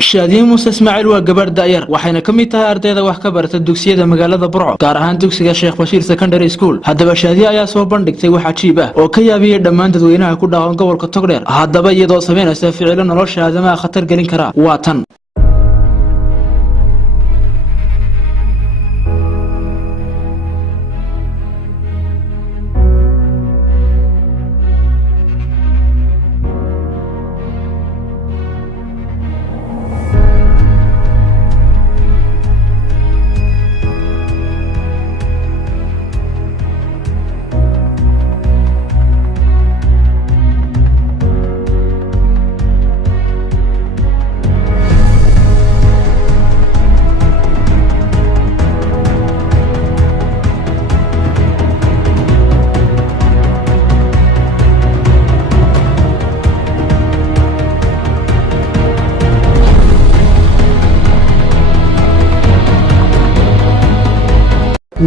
شادي موسى اسماعيل وجبر داير وحين كميتها أرديدا وحكبرت الدكسية مجال برعو كارهان دكسية شيخ بشير سكندري سكول هذا بشادي أيا صوب بندق تي واحد شيبه وكي أبي دمان تدوينها كلها عن قبل كتقدر هذا بيدو سمين فعلا نرش هذا ما خطر جلين كرا واتن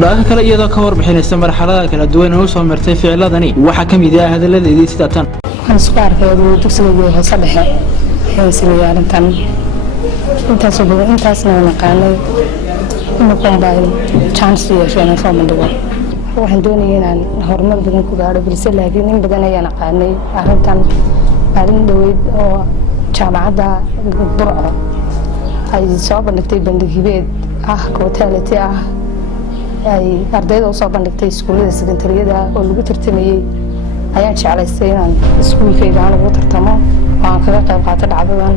dhanka kale iyadoo ka warbixinaysa marxaladaha kala duwan oo soo martay ficilladani waxa kamid ah hadaladeedii sida tan waxaan isku arkay dugsiga hoose dhexe xeesiliyaarintan intaasna naqaanay mobile chance yeeshana soo bandhigo waxaan doonayay inaan horumar badan ku gaaro balse laakiin in badan ayaan naqaanay arrintan maalin dhaweyd oo jaamacadda burco ay soo bandhigtay bandhig hibeed quality ay ardayda soo bandhigtay iskuulada sekondariyada oo lagu tartamayay ayaan jeclaystay inaan iskuulkayga aan ugu tartamo oo aan kaga qayb qaato dhacdadan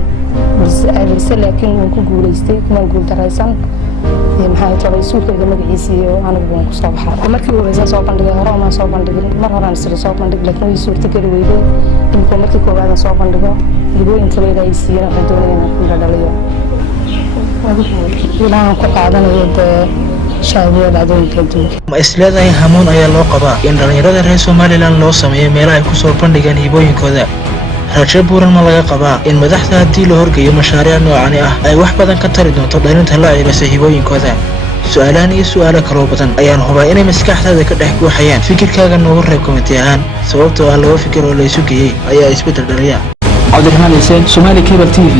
balse laakiin waan ku guulaystay kuma guul daraysan maxay tahay iskuulkayga magaciisa iyo anigu waan ku soo baxay markii uu haysan soo bandhigay hore ma soo bandhigin mar hore aan soo bandhig laakiin way suurtagal weyday in markii koowaad soo bandhigo gabooyin kale ay siiyeen waxaan doonayay inaan ku dhaliyo waxaan ku qaadanayo ma isleedahay hamuun ayaa loo qabaa in dhalinyarada reer Somaliland loo sameeyo meelaha ay ku soo bandhigaan hibooyinkooda rajo buuran ma laga qabaa in madaxda haddii la horgeeyo mashaariic noocan ah ay wax badan ka tari doonto dhalinta la ciibasa hibooyinkooda su'aalahan iyo su'aalo kale badan ayaan hubaa inay maskaxdaada ka dhex guuxayaan fikirkaaga noogu reeb komitii ahaan sababtoo ah laba fikir oo la isu geeyay ayaa isbedel dhaliya Cabdiraxmaan Hussein Somali Cable TV